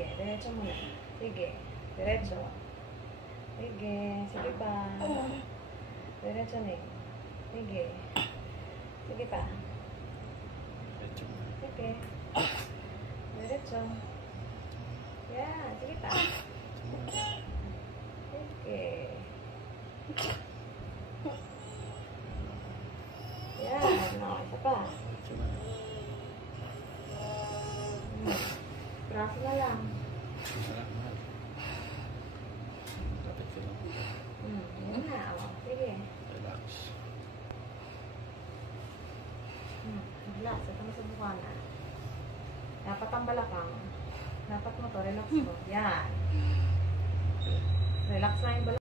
Sige, diretso muna. Sige, diretso. Sige, sige pa. Diretso na eh. Sige. Sige pa. Sige. Diretso. Yeah, sige pa. Sige. Yeah, no, isa pa. Braso na lang. Yun na. Sige. Relax. Relax. Ito mo sa mukha na. Dapat ang balakang. Dapat mo to. Relax mo. Yan. Relax na yung balakang.